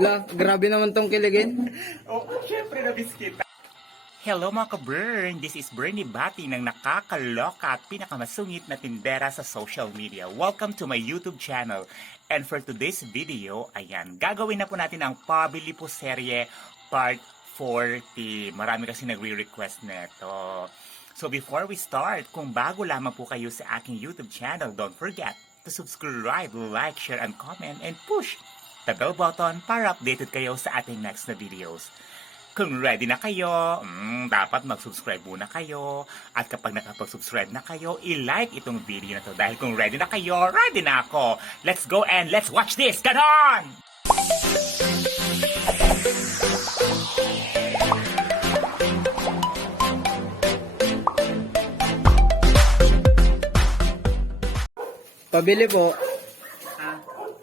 La, grabe naman tong kiligin. Oh, syempre na-miss kita. Hello mga ka-burn! This is Bernie Bati ng nakakaloka at pinakamasungit na tindera sa social media. Welcome to my YouTube channel. And for today's video, ayan, gagawin na po natin ang Pabili Po Serye Part 40. Marami kasi nagre-request neto. So before we start, kung bago lamang po kayo sa aking YouTube channel, don't forget to subscribe, like, share, and comment, and push the bell button para updated kayo sa ating next na videos. Kung ready na kayo, dapat mag-subscribe muna kayo. At kapag nakapag-subscribe na kayo, i-like itong video na to. Dahil kung ready na kayo, ready na ako. Let's go and let's watch this! Ganon! Pabili po.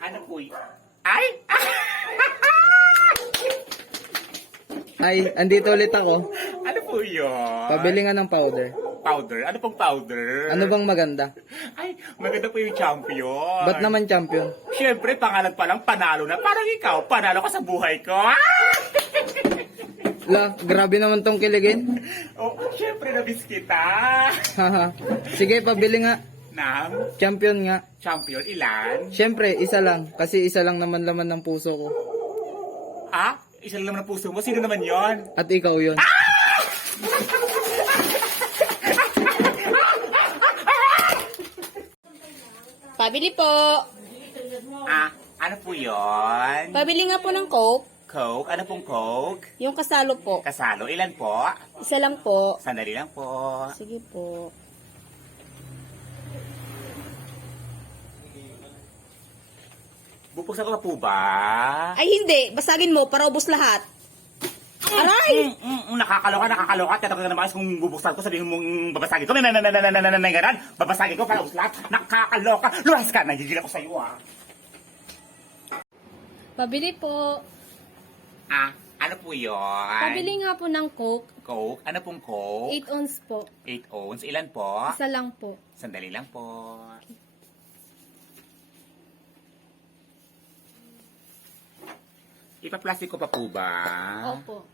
Ano po yun? Ay! Ay, andito ulit ako. Ano po yun? Pabili nga ng powder. Powder? Ano pong powder? Ano bang maganda? Ay, maganda po yung champion. Ba't naman champion? Siyempre, pangalan pa lang panalo na. Parang ikaw, panalo ka sa buhay ko. La, grabe naman tong kiligin. Oh, siyempre, na-miss kita. Haha. Sige, pabili nga. Nang Champion nga. champion, ilan? Siyempre, isa lang. Kasi isa lang naman laman ng puso ko. Ah? Isa lang naman ang puso mo? Sino naman yon? At ikaw yun. Pabili po. Ano po yon? Pabili nga po ng Coke. Coke? Ano pong Coke? Yung kasalo po. Kasalo, ilan po? Isa lang po. Sandali lang po. Sige po. Bubuksan ko pa po ba? Ay hindi, basagin mo para ubos lahat. Aray! Nakakaloka. Tatakot ka naman kung bubuksan ko, sabihin mong babasagin ko. Ganon. Babasagin ko para ubos lahat. Nakakaloka. Luwas ka. Nagigil ako sa'yo, ah. Pabili po. Ano po yun? Pabili nga po ng Coke. Coke? Ano pong Coke? 8 ounce po. 8 ounce. Ilan po? Isa lang po. Sandali lang po. Ipa-plastic ko pa po ba? Opo.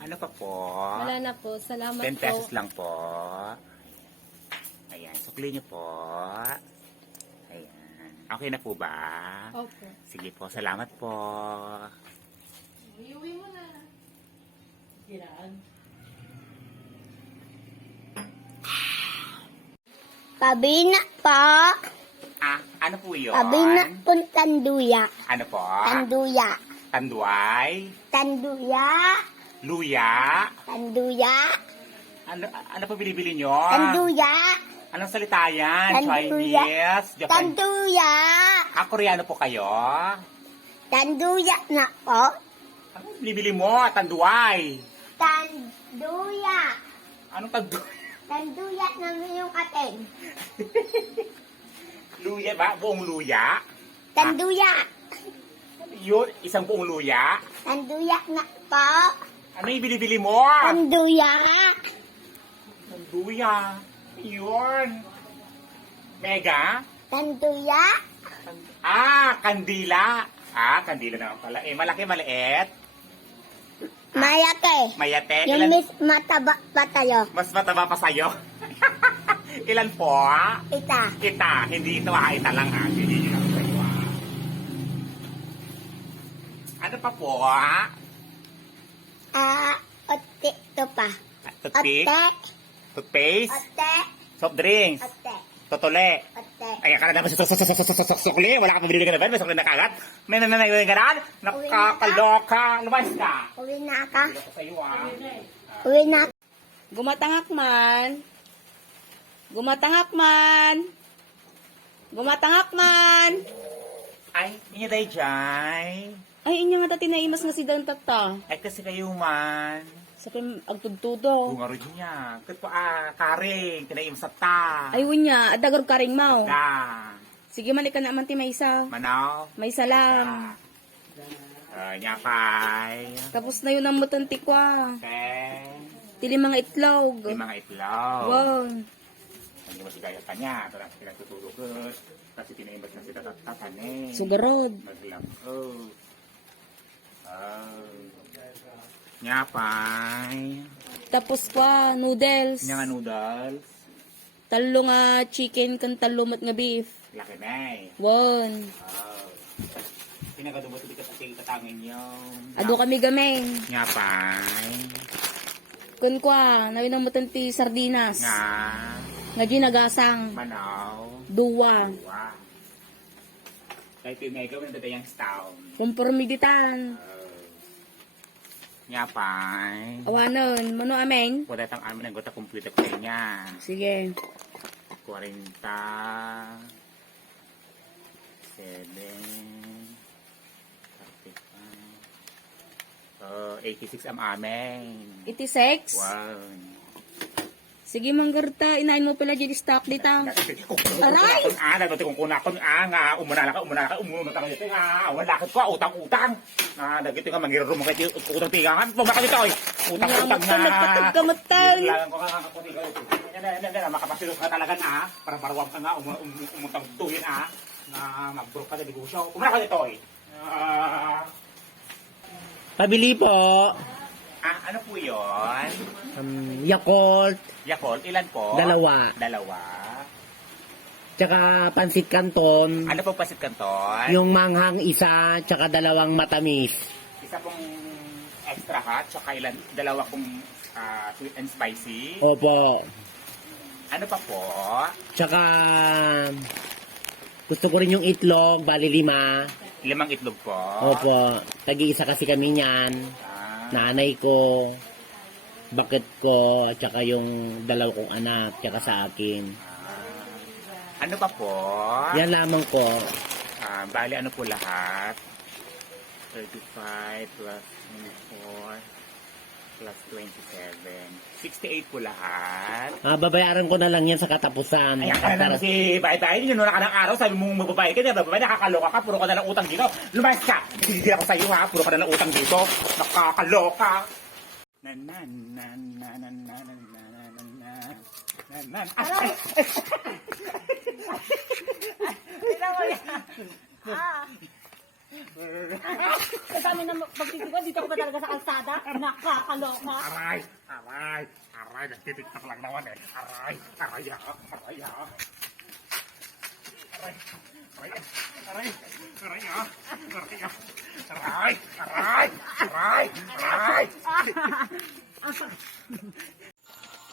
Ano pa po? Wala na po. Salamat 10 po. pesos lang po. Ayan, sukli niyo po. Ayan. Okay na po ba? Opo. Sige po, salamat po. Iuwi mo na. Pabina po. Ano po yun? Pabina po tanduya. Ano po? Tanduya. Tanduay? Tanduya. Luya? Tanduya. Ano po binibili nyo? Tanduya. Anong salita yan? Tanduya. Chinese? Japan? Tanduya. Koreano po kayo? Tanduya na po. Ano binibili mo? Tanduay? Tanduya. Anong tanduay? Tanduya namin yung ating. Luya ba? Buong luya? Tanduya. Yun, isang buong luya? Tanduya na po. Ano yung binibili mo? Tanduya. Tanduya. Yun. Mega? Tanduya. Kandila. Kandila naman pala. Malaki, maliit. Mayate. Mayate. Yung Ilan? miss mataba pa tayo. Mas mataba pa sa'yo. Ilan po? Ita. Kita. Hindi ito Ita lang Hindi lang sa'yo Ano pa po Ote to pa. Toothpick? Ote. Toothpaste? Ote. Soft drinks? Ote. Totole? Ote. Ay, akala naman sukli. Wala ka pabili ka na ba? May sukli na kagat? May nananayagan? Nakakaloka. Lumayas ka. Uwi na ka. Hindi ako sa'yo Uwi na. Gumatangak man. Gumatangak man. Gumatangak man. Ay, inyo day jay. Ay, inya nga dati naimas nga si Dan Tata. Ay, kasi kayo man. Sa pim agtudtudo. Kung aro niya. Kat pa karing. Kinaim sa ta. Ay, unya. Adagar karing mau. Da. Sige man, ika naman ti may isa. Manaw. May isa lang. Nyapay. Tapos na yun ang mutanti ko. Okay. Tili mga itlog. Yung mga itlog. Wow. Hindi mo sigayat ka niya. Tapos sila tutulog. Kasi tinaimbas na sila tatatanin. Sugarod. Maglangkot. Nyapay. Tapos pa, noodles. Nga noodles. Talo nga chicken kan talumat nga beef. Laki na eh. Won. Pinagadubo sa bigat at katangin yung... Ado kami gamay. Nyapay. Kun kwa, nawin ang mutanti sardinas. Nga. Nga ginagasang. Manaw. Duwa. Wow. Kahit yung may gawin na yung stown. Kumpormiditan. Nyapay. Awanon, mano ameng? Wala tang amin ang gota computer ko niya. Sige. 40. 86 ang amin. 86? Wow. Sige manggarta, inain mo pala dyan stock dito. Aray! Kung kunakon nga, umuna ka dito nga, wala ka utang-utang. Nagito nga, mangirum mo kayo, utang tingangan, pumaka dito eh. Utang-utang nga. Nagpatagkamatan. Lang ko nga, makapasilot ka talaga na, para marwam ka nga, umutang tuhin na mag-broke ka na negosyo. Umuna ka dito eh. Pabili po. Ano po yun? Yakult. Yakult, ilan po? Dalawa. Tsaka pansit canton. Ano po pasit kanton? Yung manghang isa, tsaka dalawang matamis. Isa pong extra hot, tsaka dalawa pong sweet and spicy. Opo. Ano pa po? Tsaka gusto ko rin yung itlog, bali 5. 5 itlog po. Opo. Tagi-isa kasi kami niyan. Nanay ko, bakit ko, tsaka yung dalaw kong anak, tsaka sa akin. Ano pa po? Yan lamang po. Bali ano po lahat? 35 plus 24 plus 27. 68 po lahat. Babayaran ko na lang yan sa katapusan. Ayan ka na naman si Bayay. Yun na ka ng araw. Sabi mong magbabayad ka. Babae, nakakaloka ka. Puro ka na ng utang dito. Lumayas ka. Hindi ako sa iyo ha. Puro ka na ng utang dito. Nakakaloka. Aray! Kasama na pagtitipan, dito ko ba talaga sa kalsada? Nakakaloka. Aray! Nagtitiktak lang naman eh. Aray!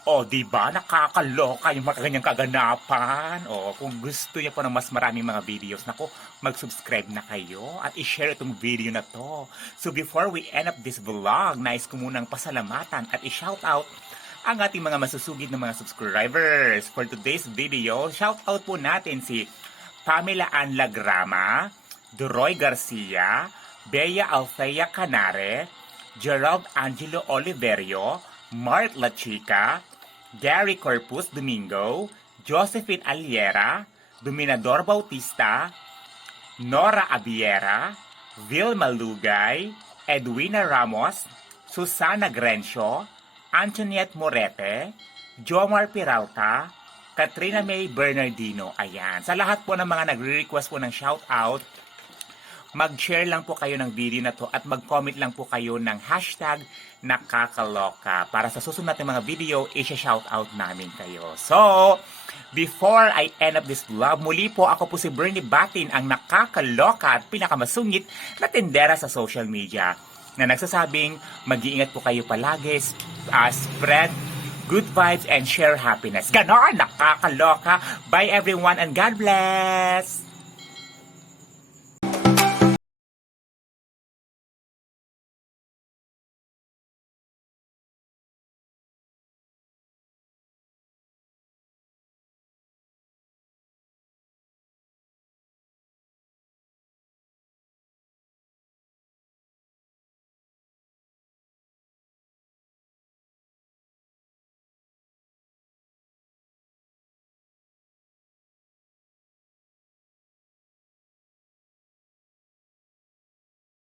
O, diba? Nakakaloka yung mga ganyang kaganapan. O, kung gusto niyo po ng mas maraming mga videos, naku, mag-subscribe na kayo at i-share itong video na to. So, before we end up this vlog, nais ko munang pasalamatan at i-shoutout ang ating mga masusugid na mga subscribers. For today's video, shoutout po natin si Pamela Ann Lagrama, Doroy Garcia, Bea Althea Canare, Gerald Angelo Oliverio, Mart La Chica, Gary Corpus Domingo, Josephine Aliera, Dominador Bautista, Nora Abiera, Vilma Lugay, Edwina Ramos, Susana Grencio, Antoinette Morete, Jomar Peralta, Katrina May Bernardino. Ayan. Sa lahat po ng mga nagre-request po ng shoutout, mag-share lang po kayo ng video na to at mag-comment lang po kayo ng hashtag nakakaloka para sa susunod natin mga video, i-shoutout namin kayo. So, before I end up this vlog, muli po ako po si Bernie Batin, ang nakakaloka at pinakamasungit na tindera sa social media na nagsasabing mag-iingat po kayo palagi, spread good vibes and share happiness. Ganon, nakakaloka. Bye everyone and God bless!